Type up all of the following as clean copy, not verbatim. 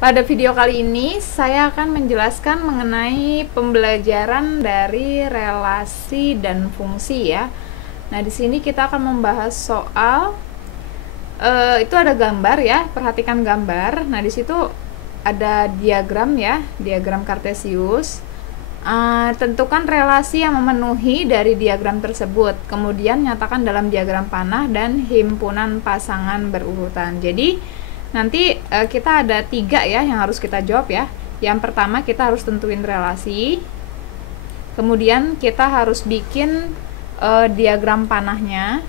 Pada video kali ini, saya akan menjelaskan mengenai pembelajaran dari relasi dan fungsi ya. Nah, di sini kita akan membahas soal itu ada gambar ya, perhatikan gambar. Nah, di situ ada diagram ya, diagram Kartesius. Tentukan relasi yang memenuhi dari diagram tersebut, kemudian nyatakan dalam diagram panah dan himpunan pasangan berurutan. Jadi nanti kita ada 3 ya yang harus kita jawab ya. Yang pertama kita harus tentuin relasi, kemudian kita harus bikin diagram panahnya,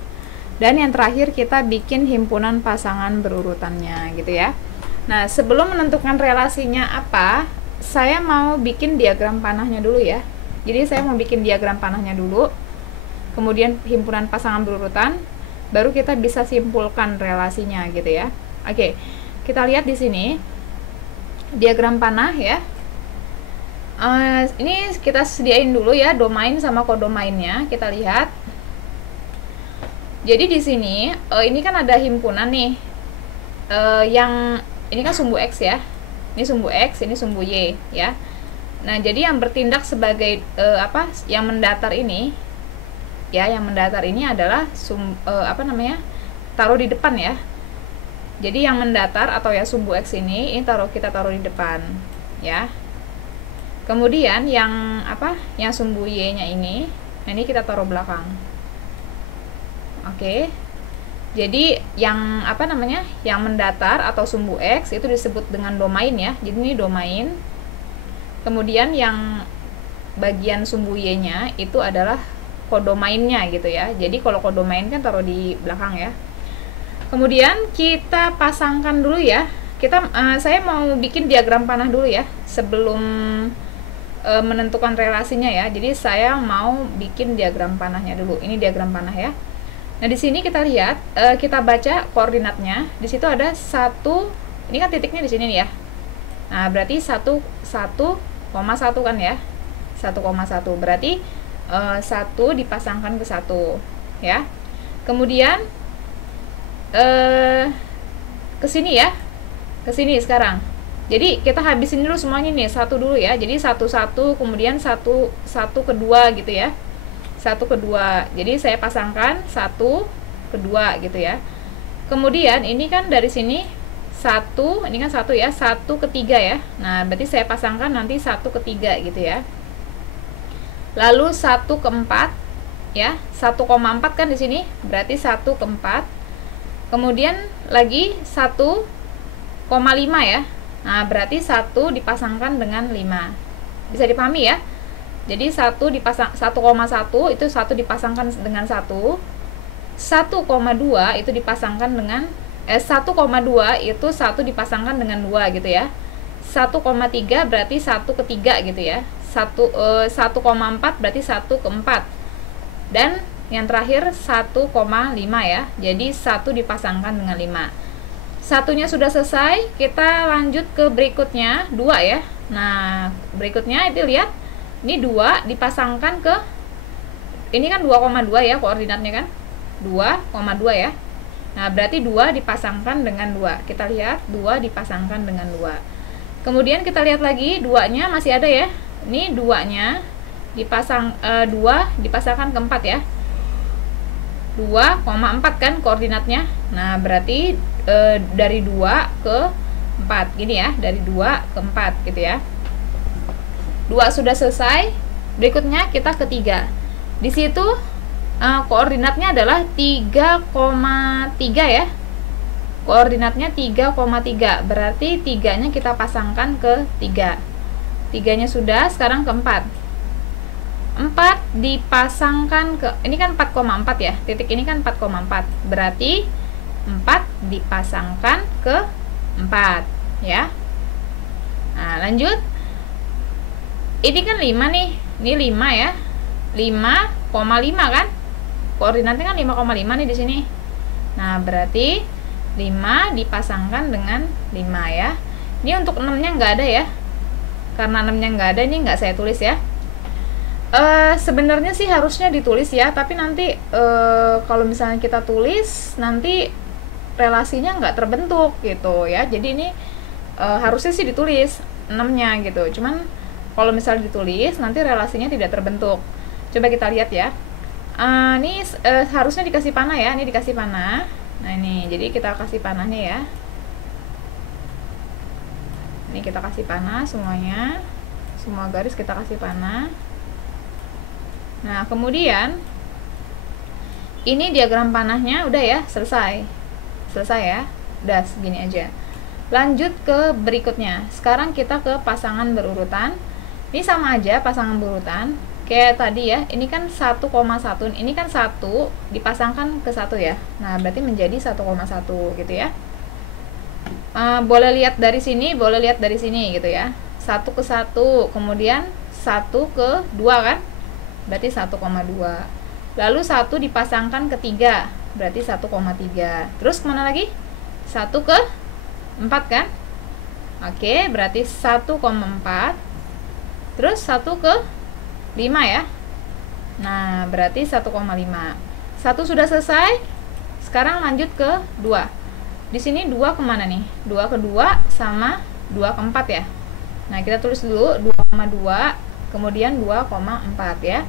dan yang terakhir kita bikin himpunan pasangan berurutannya gitu ya. Nah, sebelum menentukan relasinya apa, saya mau bikin diagram panahnya dulu ya. Jadi saya mau bikin diagram panahnya dulu, kemudian himpunan pasangan berurutan, baru kita bisa simpulkan relasinya gitu ya. Oke, kita lihat di sini diagram panah ya. Ini kita sediain dulu ya domain sama kodomainnya. Kita lihat. Jadi di sini ini kan ada himpunan nih, yang ini kan sumbu X ya. Ini sumbu X, ini sumbu Y ya. Nah, jadi yang bertindak sebagai yang mendatar ini ya, yang mendatar ini adalah taruh di depan ya. Jadi yang mendatar atau ya sumbu X ini kita taruh di depan ya. Kemudian yang sumbu Y-nya ini, nah ini kita taruh belakang. Oke. Jadi yang yang mendatar atau sumbu X itu disebut dengan domain ya. Jadi ini domain. Kemudian yang bagian sumbu Y-nya itu adalah kodomainnya gitu ya. Jadi kalau kodomain kan taruh di belakang ya. Kemudian kita pasangkan dulu ya. Saya mau bikin diagram panah dulu ya sebelum menentukan relasinya ya. Jadi saya mau bikin diagram panahnya dulu. Ini diagram panah ya. Nah, di sini kita lihat, kita baca koordinatnya. Di situ ada 1, ini kan titiknya di sini nih ya. Nah, berarti 1,1 kan ya. 1,1 berarti 1 dipasangkan ke 1 ya. Kemudian ke sini ya. Ke sini sekarang. Jadi kita habisin dulu semuanya nih, 1 dulu ya. Jadi 1 kemudian 1 kedua gitu ya. 1 kedua. Jadi saya pasangkan 1 kedua gitu ya. Kemudian ini kan dari sini 1, ini kan 1 ya, 1 ketiga ya. Nah, berarti saya pasangkan nanti 1 ketiga gitu ya. Lalu 1 keempat ya, 1,4 kan di sini, berarti 1 keempat. Kemudian lagi 1,5 ya. Nah, berarti 1 dipasangkan dengan 5. Bisa dipahami ya? Jadi 1 dipasang 1,1 itu 1 dipasangkan dengan 1. 1,2 itu dipasangkan dengan 1,2 itu 1 dipasangkan dengan 2 gitu ya. 1,3 berarti 1 ketiga gitu ya. 1,4 berarti 1 keempat. Dan yang terakhir 1,5 ya. Jadi 1 dipasangkan dengan 5. Satunya sudah selesai, kita lanjut ke berikutnya, 2 ya. Nah, berikutnya itu lihat. Ini 2 dipasangkan ke, ini kan 2,2 ya koordinatnya kan, 2,2 ya. Nah, berarti 2 dipasangkan dengan 2. Kita lihat 2 dipasangkan dengan 2. Kemudian kita lihat lagi 2-nya masih ada ya. Ini 2-nya 2 dipasangkan ke 4 ya. 2,4 kan koordinatnya. Nah, berarti dari 2 ke 4 gini ya, dari 2 ke 4 gitu ya. 2 sudah selesai. Berikutnya kita ke 3. Di situ koordinatnya adalah 3,3 ya. Koordinatnya 3,3. Berarti 3-nya kita pasangkan ke 3. 3-nya sudah, sekarang ke 4. 4 dipasangkan ke, ini kan 4,4 ya. Titik ini kan 4,4. Berarti 4 dipasangkan ke 4 ya. Nah, lanjut. Ini kan 5 nih. Ini 5 ya. 5,5 kan? Koordinatnya kan 5,5 nih di sini. Nah, berarti 5 dipasangkan dengan 5 ya. Ini untuk 6-nya nggak ada ya. Karena 6-nya nggak ada, ini nggak saya tulis ya. Sebenarnya sih harusnya ditulis ya, tapi nanti kalau misalnya kita tulis nanti relasinya nggak terbentuk gitu ya. Jadi ini harusnya sih ditulis 6-nya gitu, cuman kalau misalnya ditulis nanti relasinya tidak terbentuk. Coba kita lihat ya. Ini harusnya dikasih panah ya, ini dikasih panah. Nah ini, jadi kita kasih panahnya ya. Ini kita kasih panah semuanya, semua garis kita kasih panah. Nah kemudian ini diagram panahnya udah ya, selesai ya, udah segini aja. Lanjut ke berikutnya. Sekarang kita ke pasangan berurutan. Ini sama aja pasangan berurutan kayak tadi ya. Ini kan 1,1, ini kan 1 dipasangkan ke 1 ya. Nah berarti menjadi 1,1 gitu ya. Boleh lihat dari sini, boleh lihat dari sini gitu ya. 1 ke 1, kemudian 1 ke 2 kan, berarti 1,2. Lalu 1 dipasangkan ke 3, berarti 1,3. Terus kemana lagi? 1 ke 4 kan. Oke, berarti 1,4. Terus 1 ke 5 ya. Nah berarti 1,5. 1 sudah selesai. Sekarang lanjut ke 2. Di sini 2 kemana nih? 2 ke 2 sama 2 ke 4 ya. Nah kita tulis dulu 2,2, kemudian 2,4 ya.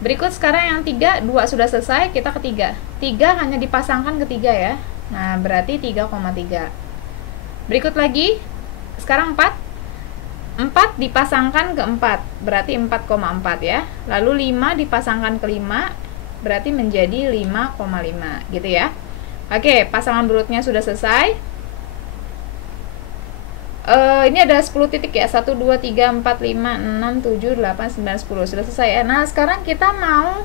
Berikut sekarang yang 3, 2 sudah selesai, kita ke 3. 3 hanya dipasangkan ke 3 ya. Nah berarti 3,3. Berikut lagi, sekarang 4. 4 dipasangkan ke 4, berarti 4,4 ya. Lalu 5 dipasangkan ke 5, berarti menjadi 5,5 gitu ya. Oke, pasangan berurutnya sudah selesai. Ini ada 10 titik ya, 1, 2, 3, 4, 5, 6, 7, 8, 9, 10. Sudah selesai ya. Nah sekarang kita mau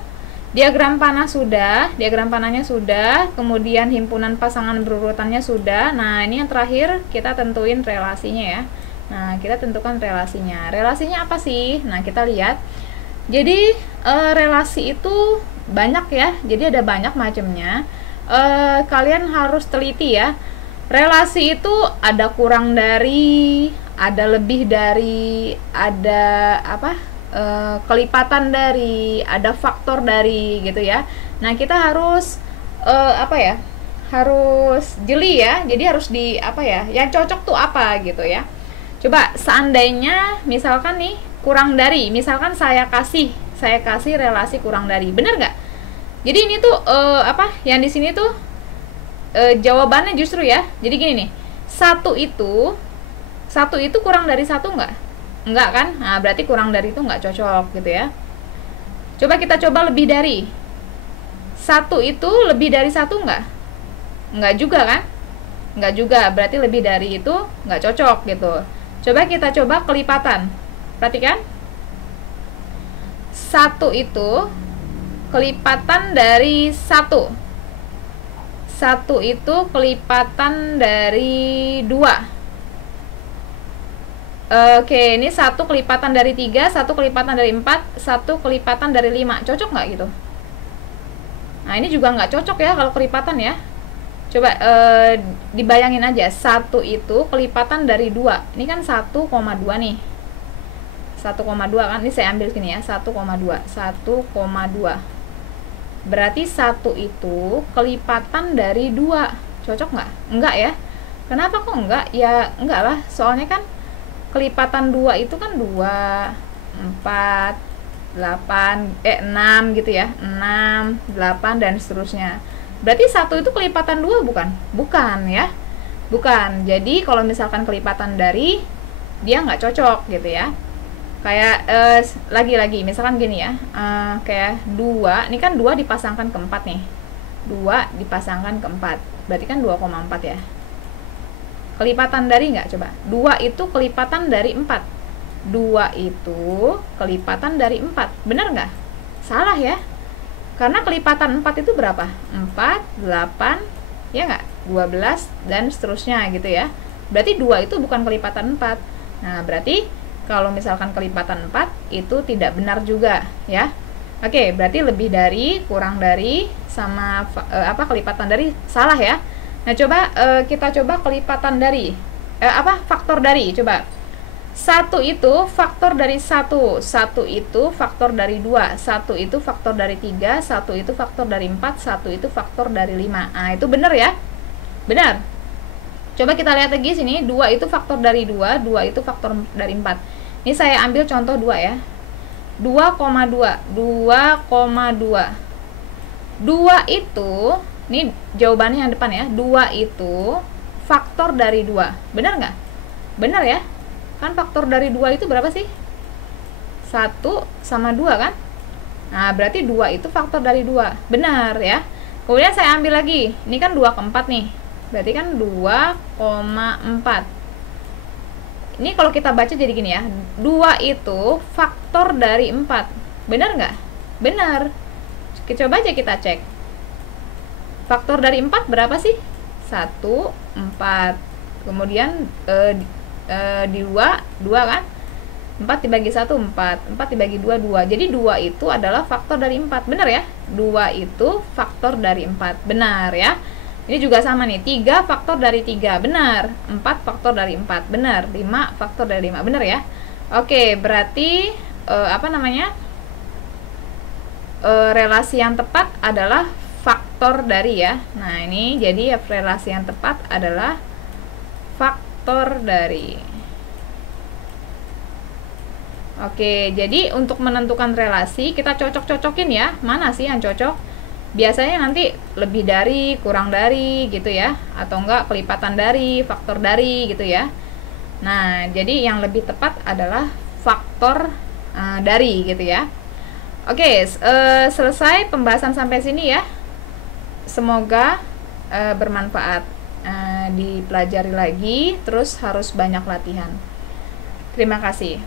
diagram panah sudah, diagram panahnya sudah, kemudian himpunan pasangan berurutannya sudah. Nah ini yang terakhir, kita tentuin relasinya ya. Nah kita tentukan relasinya. Relasinya apa sih? Nah kita lihat. Jadi relasi itu banyak ya, jadi ada banyak macamnya. Kalian harus teliti ya. Relasi itu ada kurang dari, ada lebih dari, ada apa, kelipatan dari, ada faktor dari gitu ya. Nah kita harus apa ya, harus jeli ya. Jadi harus di apa ya, yang cocok tuh apa gitu ya. Coba seandainya misalkan nih kurang dari, misalkan saya kasih relasi kurang dari, bener nggak? Jadi ini tuh apa yang di sini tuh jawabannya justru ya. Jadi gini nih, satu itu kurang dari 1 nggak? Enggak kan? Nah berarti kurang dari itu nggak cocok gitu ya. Coba kita coba lebih dari 1 itu lebih dari 1 nggak? Enggak juga kan? Enggak juga, berarti lebih dari itu nggak cocok gitu. Coba kita coba kelipatan. Perhatikan. 1 itu kelipatan dari 1. 1 itu kelipatan dari 2. Oke, ini 1 kelipatan dari 3, 1 kelipatan dari 4, 1 kelipatan dari 5. Cocok nggak gitu? Nah, ini juga nggak cocok ya kalau kelipatan ya. Coba dibayangin aja, 1 itu kelipatan dari 2. Ini kan 1,2 nih. 1,2 kan, ini saya ambil sini ya, 1,2. Berarti 1 itu kelipatan dari 2. Cocok nggak? Enggak ya. Kenapa kok enggak? Ya enggak lah, soalnya kan kelipatan 2 itu kan 2, 4, 8, 6 gitu ya, 6, 8 dan seterusnya. Berarti 1 itu kelipatan 2 bukan? Bukan ya. Bukan. Jadi kalau misalkan kelipatan dari, dia nggak cocok gitu ya. Kayak lagi-lagi misalkan gini ya, kayak 2, ini kan 2 dipasangkan ke 4 nih. 2 dipasangkan ke 4, berarti kan 2,4 ya. Kelipatan dari nggak coba? 2 itu kelipatan dari 4. 2 itu kelipatan dari 4. Bener nggak? Salah ya. Karena kelipatan 4 itu berapa? 4, 8, ya nggak? 12 dan seterusnya gitu ya. Berarti 2 itu bukan kelipatan 4. Nah, berarti kalau misalkan kelipatan 4 itu tidak benar juga ya. Oke, berarti lebih dari, kurang dari, sama apa kelipatan dari salah ya. Nah, coba kita coba kelipatan dari faktor dari. Coba. 1 itu faktor dari 1, 1 itu faktor dari 2, 1 itu faktor dari 3, 1 itu faktor dari 4, 1 itu faktor dari 5. Nah, itu benar ya? Benar. Coba kita lihat lagi sini, 2 itu faktor dari 2, 2 itu faktor dari 4. Ini saya ambil contoh 2 ya. 2,2, 2,2. 2 itu, ini jawabannya yang depan ya, 2 itu faktor dari 2. Benar nggak? Benar ya? Kan faktor dari 2 itu berapa sih? 1 sama 2 kan? Nah, berarti 2 itu faktor dari 2. Benar ya. Kemudian saya ambil lagi. Ini kan 2 ke 4 nih. Berarti kan 2,4. Ini kalau kita baca jadi gini ya. 2 itu faktor dari 4. Benar nggak? Benar. Coba aja kita cek. Faktor dari 4 berapa sih? 1, 4. Kemudian di 2 kan? 4 dibagi 1, 4. 4 dibagi 2, 2. Jadi 2 itu adalah faktor dari 4. Benar ya? 2 itu faktor dari 4. Benar ya? Ini juga sama nih. 3 faktor dari 3. Benar. 4 faktor dari 4. Benar. 5 faktor dari 5. Benar ya? Oke, berarti relasi yang tepat adalah faktor dari ya. Nah, ini jadi relasi yang tepat adalah faktor dari. Oke, jadi untuk menentukan relasi kita cocok-cocokin ya. Mana sih yang cocok? Biasanya nanti lebih dari, kurang dari gitu ya, atau enggak kelipatan dari, faktor dari gitu ya. Nah, jadi yang lebih tepat adalah faktor dari gitu ya. Oke, selesai pembahasan sampai sini ya. Semoga bermanfaat. Dipelajari lagi, terus harus banyak latihan. Terima kasih.